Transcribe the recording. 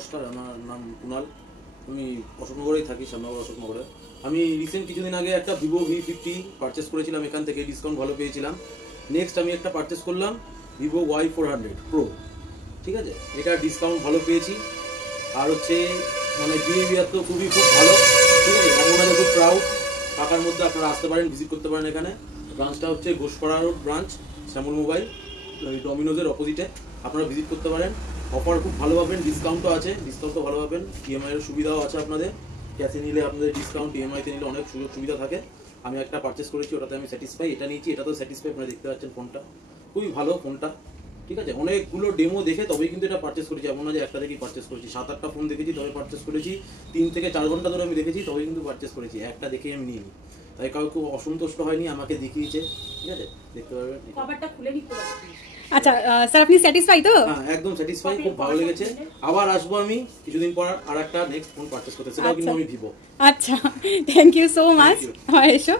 নমস্কার, আমার নাম কুণাল। আমি অশোকনগরেই থাকি, শ্যামনগর অশোকনগরে। আমি রিসেন্ট কিছুদিন আগে একটা ভিভো V50 পারচেস করেছিলাম, এখান থেকে ডিসকাউন্ট ভালো পেয়েছিলাম। নেক্সট আমি একটা পারচেস করলাম ভিভো Y400 প্রো, ঠিক আছে। এটা ডিসকাউন্ট ভালো পেয়েছি, আর হচ্ছে মানে বিহেভিয়ার তো খুব ভালো, ঠিক আছে। আপনারা খুব প্রাউড। টাকার মধ্যে আপনারা আসতে পারেন, ভিজিট করতে পারেন। এখানে ব্রাঞ্চটা হচ্ছে ঘোষপাড়া রোড ব্রাঞ্চ, শ্যামল মোবাইল, ওই ডমিনোজের অপোজিটে। আপনারা ভিজিট করতে পারেন। অফার খুব ভালো পাবেন, ডিসকাউন্টও আছে, ডিসকাউন্টও ভালো পাবেন। ইএমআই এর সুবিধাও আছে আপনাদের। ক্যাশে নিলে আপনাদের ডিসকাউন্ট, ইএমআইতে নিলে অনেক সুযোগ সুবিধা থাকে। আমি একটা পারচেস করেছি, ওটাতে আমি স্যাটিসফাই। এটা নিয়েছি, এটাতেও স্যাটিসফাই। আপনারা দেখতে পাচ্ছেন ফোনটা খুবই ভালো ফোনটা, ঠিক আছে। অনেকগুলো ডেমো দেখে তবেই কিন্তু এটা পারচেস করেছি, এমন না যে একটা দেখেই পারচেস করেছি। 7-8টা ফোন দেখেছি তবে পারচেস করেছি। 3 থেকে 4 ঘন্টা ধরে আমি দেখেছি তবেই কিন্তু পারচেস করেছি, একটা দেখে আমি নিইনি। তাই কাউকে অসন্তুষ্ট হয়নি, আমাকে দেখিয়েছে, ঠিক আছে। দেখতে পারবেন কভারটা খুলে নিতে পারবেন। আচ্ছা স্যার, আপনি স্যাটিসফাই তো? হ্যাঁ, একদম স্যাটিসফাই, খুব ভালো লেগেছে। আবার আসবো আমি কিছুদিন পর আর একটা নেক্সট ফোন পারচেস করতে, সেটাও কিন্তু আমি ভিভো। আচ্ছা, থ্যাংক ইউ সো মাচ। হয় এসো।